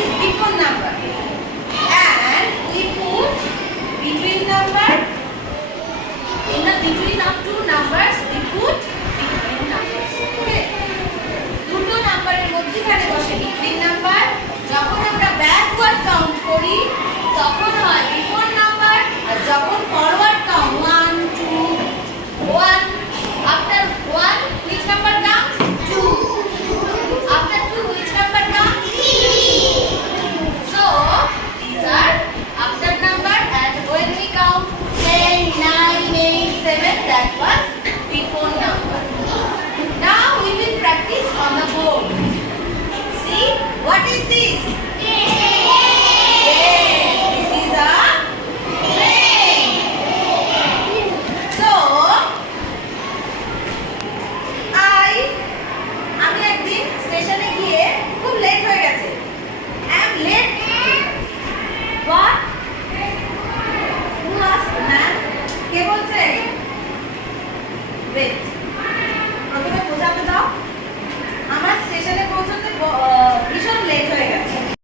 is before number. And we put between number, in the between of two numbers, we put between numbers. Okay? দুটো নাম্বারের মধ্যখানে বসে between number. যখন আমরা backward count করি তখন হয় before number, আর যখন forward count 1 2 1, after 1 which number comes? 2. After 2 which number comes? 3. So these are after number, and when we count 10 9 8 7, that was before number. Now we will practice on the board. See, what is this?